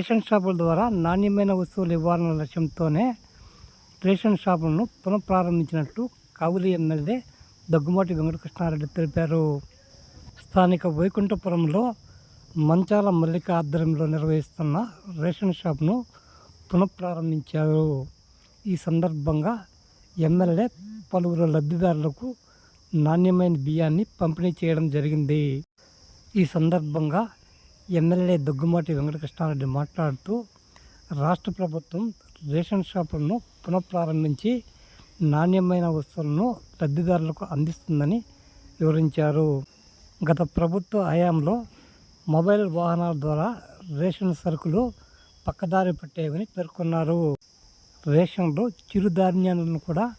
Ration షాపుల ద్వారా నాణ్యమైన వస్తువులు ఇవ్వాలన్న లక్ష్యంతోనే రేషన్ షాపులను పునఃప్రారంభించినట్లు కావులి ఎమ్మెల్యే దగ్గుమాటి వెంకటకృష్ణారెడ్డి తెలిపారు. స్థానిక వైకుంఠపురంలో మంచాల మల్లిక ఆధ్వర్యంలో నిర్వహిస్తున్న రేషన్ షాప్ను పునఃప్రారంభించారు. ఈ సందర్భంగా ఎమ్మెల్యే పలువురు లబ్ధిదారులకు నాణ్యమైన బియ్యాన్ని పంపిణీ చేయడం జరిగింది. ఈ సందర్భంగా ఎమ్మెల్యే దగ్గుమాటి వెంకటకృష్ణారెడ్డి మాట్లాడుతూ రాష్ట్ర ప్రభుత్వం రేషన్ షాపులను పునఃప్రారంభించి నాణ్యమైన వస్తువులను లబ్ధిదారులకు అందిస్తుందని వివరించారు. గత ప్రభుత్వ హయాంలో మొబైల్ వాహనాల ద్వారా రేషన్ సరుకులు పక్కదారి పట్టేవని పేర్కొన్నారు. రేషన్లో చిరుధాన్యాలను కూడా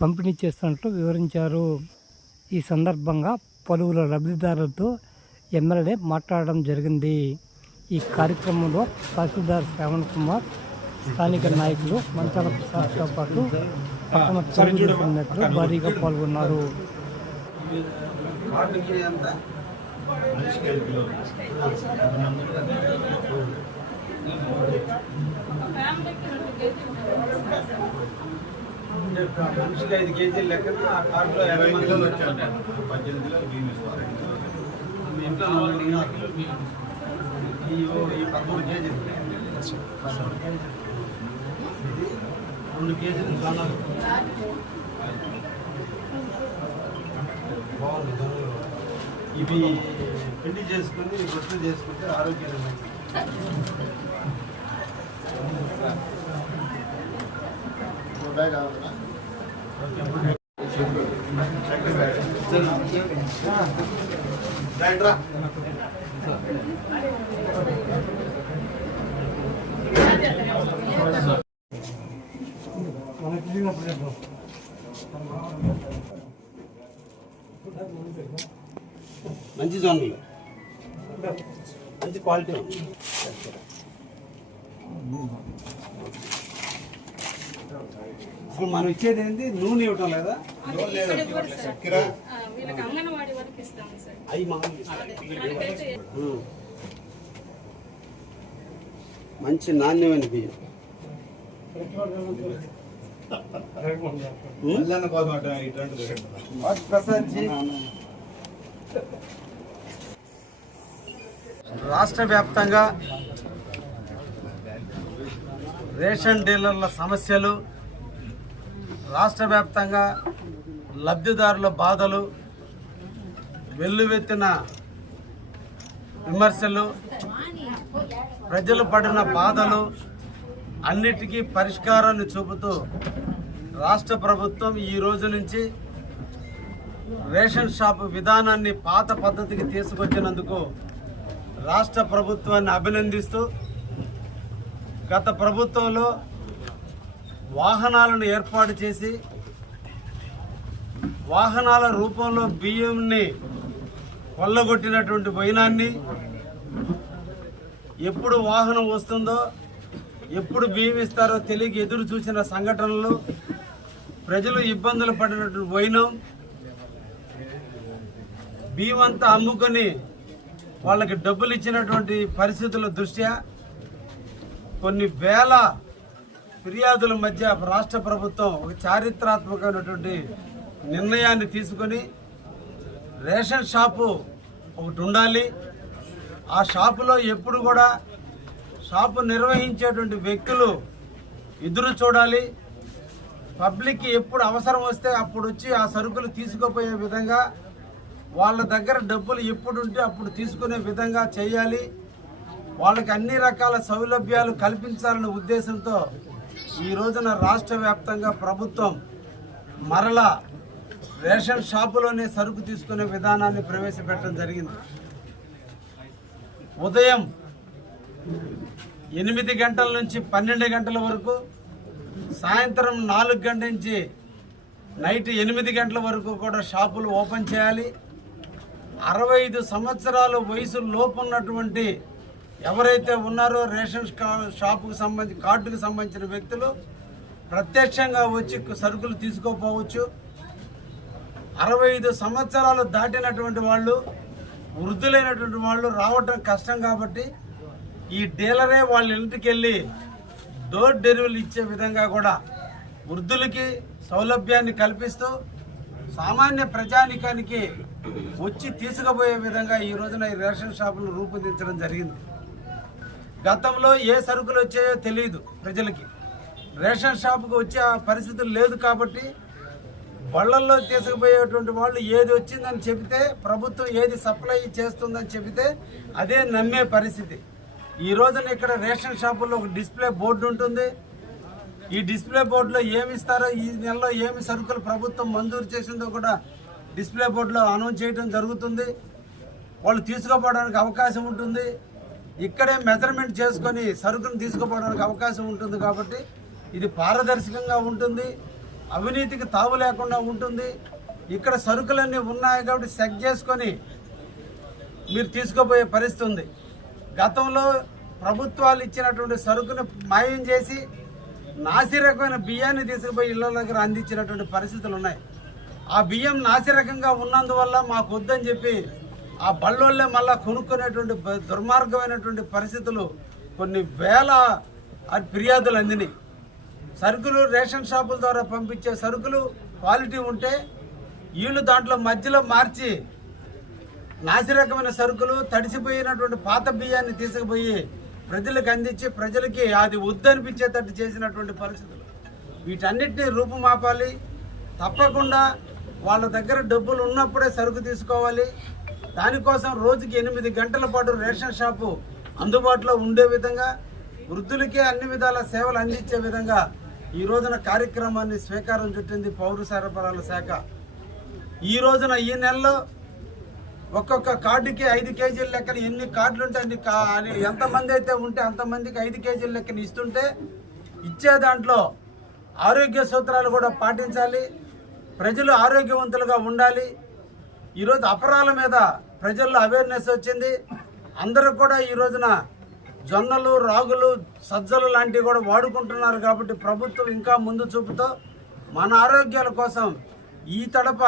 పంపిణీ చేస్తున్నట్లు వివరించారు. ఈ సందర్భంగా పలువురు లబ్ధిదారులతో ఎమ్మెల్యే మాట్లాడడం జరిగింది. ఈ కార్యక్రమంలో తహసీల్దార్ శ్రావణ్ కుమార్ స్థానిక నాయకులు మంచాల ప్రసాద్తో పాటు పట్టణ తెలుగుదేశం భారీగా పాల్గొన్నారు. మనిషికి ఐదు కేజీలు లెక్కన ఆ కార్డులో ఇరవై కిలోలు వచ్చాను పద్దెనిమిది కిలోలు బియ్యం ఇస్తారు. మీ ఇంట్లో ఈ పదమూడు కేజీలు రెండు కేజీలు బాగుంది ఇవి పిండి చేసుకుని రొట్టెలు చేసుకుంటే ఆరోగ్యం మంచి జొన్నలు మంచి క్వాలిటీ ఉంది. ఇప్పుడు మనం ఇచ్చేది ఏంటి నూనె ఇవ్వటం లేదా? అవి. మంచి నాణ్యమైన బియ్యం. రాష్ట్ర వ్యాప్తంగా రేషన్ డీలర్ల సమస్యలు రాష్ట్ర వ్యాప్తంగా లబ్ధిదారుల బాధలు వెల్లువెత్తిన విమర్శలు ప్రజలు పడిన బాధలు అన్నిటికీ పరిష్కారాన్ని చూపుతూ రాష్ట్ర ప్రభుత్వం ఈ రోజు నుంచి రేషన్ షాప్ విధానాన్ని పాత పద్ధతికి తీసుకొచ్చినందుకు రాష్ట్ర ప్రభుత్వాన్ని అభినందిస్తూ గత ప్రభుత్వంలో వాహనాలను ఏర్పాటు చేసి వాహనాల రూపంలో బియ్యంని కొల్లగొట్టినటువంటి వైనాన్ని ఎప్పుడు వాహనం వస్తుందో ఎప్పుడు బియ్యం ఇస్తారో తెలియక ఎదురు చూసిన సంఘటనలు ప్రజలు ఇబ్బందులు పడినటువంటి వైనం బియ్యం అమ్ముకొని వాళ్ళకి డబ్బులు ఇచ్చినటువంటి పరిస్థితుల దృష్ట్యా కొన్ని వేల ఫిర్యాదుల మధ్య రాష్ట్ర ప్రభుత్వం ఒక చారిత్రాత్మకమైనటువంటి నిర్ణయాన్ని తీసుకొని రేషన్ షాపు ఒకటి ఉండాలి. ఆ షాపులో ఎప్పుడు కూడా షాపు నిర్వహించేటువంటి వ్యక్తులు ఎదురు చూడాలి. పబ్లిక్కి ఎప్పుడు అవసరం వస్తే అప్పుడు వచ్చి ఆ సరుకులు తీసుకుపోయే విధంగా వాళ్ళ దగ్గర డబ్బులు ఎప్పుడు ఉంటే అప్పుడు తీసుకునే విధంగా చేయాలి. వాళ్ళకి అన్ని రకాల సౌలభ్యాలు కల్పించాలనే ఉద్దేశంతో ఈ రోజున రాష్ట్ర వ్యాప్తంగా ప్రభుత్వం మరలా రేషన్ షాపులోనే సరుకు తీసుకునే విధానాన్ని ప్రవేశపెట్టడం జరిగింది. ఉదయం ఎనిమిది గంటల నుంచి పన్నెండు గంటల వరకు సాయంత్రం నాలుగు గంటల నుంచి నైట్ ఎనిమిది గంటల వరకు కూడా షాపులు ఓపెన్ చేయాలి. అరవై ఐదు సంవత్సరాల వయసు లోపు ఉన్నటువంటి ఎవరైతే ఉన్నారో రేషన్ షాపుకు సంబంధించి కార్డుకు సంబంధించిన వ్యక్తులు ప్రత్యక్షంగా వచ్చి సరుకులు తీసుకోపోవచ్చు. అరవై ఐదు సంవత్సరాలు దాటినటువంటి వాళ్ళు వృద్ధులైనటువంటి వాళ్ళు రావటం కష్టం కాబట్టి ఈ డీలరే వాళ్ళ ఇంటికి వెళ్ళి డోర్ డెలివరీ ఇచ్చే విధంగా కూడా వృద్ధులకి సౌలభ్యాన్ని కల్పిస్తూ సామాన్య ప్రజానికానికి వచ్చి తీసుకుపోయే విధంగా ఈ రోజున ఈ రేషన్ షాపులు రూపొందించడం జరిగింది. గతంలో ఏ సరుకులు వచ్చాయో తెలియదు ప్రజలకి. రేషన్ షాపుకు వచ్చే ఆ పరిస్థితులు లేదు కాబట్టి బళ్ళల్లో తీసుకుపోయేటువంటి వాళ్ళు ఏది వచ్చిందని చెబితే ప్రభుత్వం ఏది సప్లై చేస్తుందని చెబితే అదే నమ్మే పరిస్థితి. ఈ రోజున ఇక్కడ రేషన్ షాపుల్లో ఒక డిస్ప్లే బోర్డు ఉంటుంది. ఈ డిస్ప్లే బోర్డులో ఏమి ఇస్తారో ఈ నెలలో ఏమి సరుకులు ప్రభుత్వం మంజూరు చేసిందో కూడా డిస్ప్లే బోర్డులో అనౌన్స్ చేయడం జరుగుతుంది. వాళ్ళు తీసుకోపోవడానికి అవకాశం ఉంటుంది. ఇక్కడే మెజర్మెంట్ చేసుకొని సరుకును తీసుకోపోవడానికి అవకాశం ఉంటుంది కాబట్టి ఇది పారదర్శకంగా ఉంటుంది. అవినీతికి తావు లేకుండా ఉంటుంది. ఇక్కడ సరుకులన్నీ ఉన్నాయి కాబట్టి చెక్ చేసుకొని మీరు తీసుకుపోయే పరిస్థితి ఉంది. గతంలో ప్రభుత్వాలు ఇచ్చినటువంటి సరుకును మాయం చేసి నాసిరకమైన బియ్యాన్ని తీసుకుపోయి ఇళ్ళ దగ్గర అందించినటువంటి పరిస్థితులు ఉన్నాయి. ఆ బియ్యం నాసిరకంగా ఉన్నందువల్ల మాకు వద్దని చెప్పి ఆ బళ్ళోళ్ళే మళ్ళా కొనుక్కునేటువంటి దుర్మార్గమైనటువంటి పరిస్థితులు కొన్ని వేల ఫిర్యాదులు అందినాయి. సరుకులు రేషన్ షాపుల ద్వారా పంపించే సరుకులు క్వాలిటీ ఉంటే వీళ్ళు దాంట్లో మధ్యలో మార్చి నాసిరకమైన సరుకులు తడిసిపోయినటువంటి పాత బియ్యాన్ని తీసుకుపోయి ప్రజలకు అందించి ప్రజలకి అది వద్దనిపించేటట్టు చేసినటువంటి పరిస్థితులు. వీటన్నిటిని రూపుమాపాలి. తప్పకుండా వాళ్ళ దగ్గర డబ్బులు ఉన్నప్పుడే సరుకు తీసుకోవాలి. దానికోసం రోజుకి ఎనిమిది గంటల పాటు రేషన్ షాపు అందుబాటులో ఉండే విధంగా వృద్ధులకే అన్ని విధాల సేవలు అందించే విధంగా ఈ రోజున కార్యక్రమాన్ని స్వీకారం చుట్టింది పౌర సరఫరాల శాఖ. ఈ రోజున ఈ నెలలో ఒక్కొక్క కార్డుకి ఐదు కేజీల లెక్కన ఎన్ని కార్డులు ఉంటే అన్ని కా ఎంతమంది అయితే ఉంటే అంతమందికి ఐదు కేజీల లెక్కన ఇస్తుంటే ఇచ్చే దాంట్లో ఆరోగ్య సూత్రాలు కూడా పాటించాలి. ప్రజలు ఆరోగ్యవంతులుగా ఉండాలి. ఈరోజు అపరాల మీద ప్రజల్లో అవేర్నెస్ వచ్చింది. అందరూ కూడా ఈ రోజున జొన్నలు రాగులు సజ్జలు లాంటివి కూడా వాడుకుంటున్నారు కాబట్టి ప్రభుత్వం ఇంకా ముందు చూపుతో మన ఆరోగ్యాల కోసం ఈ తడప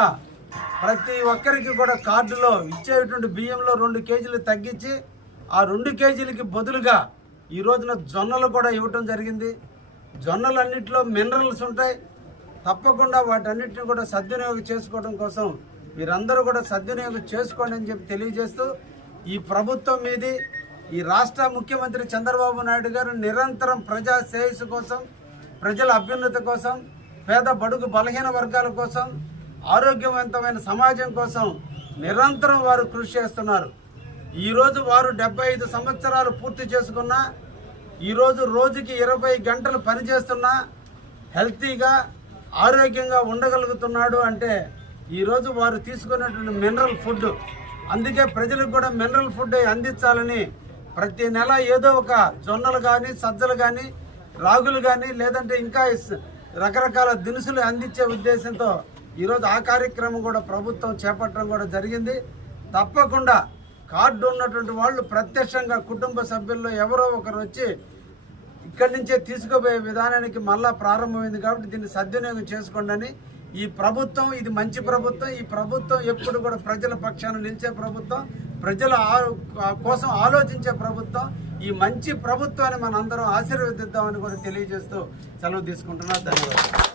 ప్రతి ఒక్కరికి కూడా కార్డులో ఇచ్చేటువంటి బియ్యంలో రెండు కేజీలు తగ్గించి ఆ రెండు కేజీలకి బదులుగా ఈ రోజున జొన్నలు కూడా ఇవ్వటం జరిగింది. జొన్నలన్నింటిలో మినరల్స్ ఉంటాయి. తప్పకుండా వాటన్నిటిని కూడా సద్వినియోగం చేసుకోవడం కోసం మీరందరూ కూడా సద్వినియోగం చేసుకోండి అని చెప్పి తెలియజేస్తూ ఈ ప్రభుత్వం మీది ఈ రాష్ట్ర ముఖ్యమంత్రి చంద్రబాబు నాయుడు గారు నిరంతరం ప్రజా శ్రేయస్సు కోసం ప్రజల అభ్యున్నతి కోసం పేద బడుగు బలహీన వర్గాల కోసం ఆరోగ్యవంతమైన సమాజం కోసం నిరంతరం వారు కృషి చేస్తున్నారు. ఈరోజు వారు డెబ్బై ఐదు సంవత్సరాలు పూర్తి చేసుకున్నా ఈరోజు రోజుకి ఇరవై గంటలు పనిచేస్తున్నా హెల్తీగా ఆరోగ్యంగా ఉండగలుగుతున్నాడు అంటే ఈరోజు వారు తీసుకున్నటువంటి మినరల్ ఫుడ్. అందుకే ప్రజలకు కూడా మినరల్ ఫుడ్ అందించాలని ప్రతి నెల ఏదో ఒక జొన్నలు కానీ సజ్జలు కానీ రాగులు కానీ లేదంటే ఇంకా రకరకాల దినుసులు అందించే ఉద్దేశంతో ఈరోజు ఆ కార్యక్రమం కూడా ప్రభుత్వం చేపట్టడం కూడా జరిగింది. తప్పకుండా కార్డు ఉన్నటువంటి వాళ్ళు ప్రత్యక్షంగా కుటుంబ సభ్యుల్లో ఎవరో ఒకరు వచ్చి ఇక్కడి నుంచే తీసుకుపోయే విధానానికి మళ్ళా ప్రారంభమైంది కాబట్టి దీన్ని సద్వినియోగం చేసుకోండి ఈ ప్రభుత్వం ఇది మంచి ప్రభుత్వం. ఈ ప్రభుత్వం ఎప్పుడు కూడా ప్రజల పక్షాన నిలిచే ప్రభుత్వం. ప్రజల ఆ- కోసం ఆలోచించే ప్రభుత్వం ఈ మంచి ప్రభుత్వాన్ని మనందరం ఆశీర్వదిద్దామని కూడా తెలియజేస్తూ సెలవు తీసుకుంటున్నా. ధన్యవాదాలు.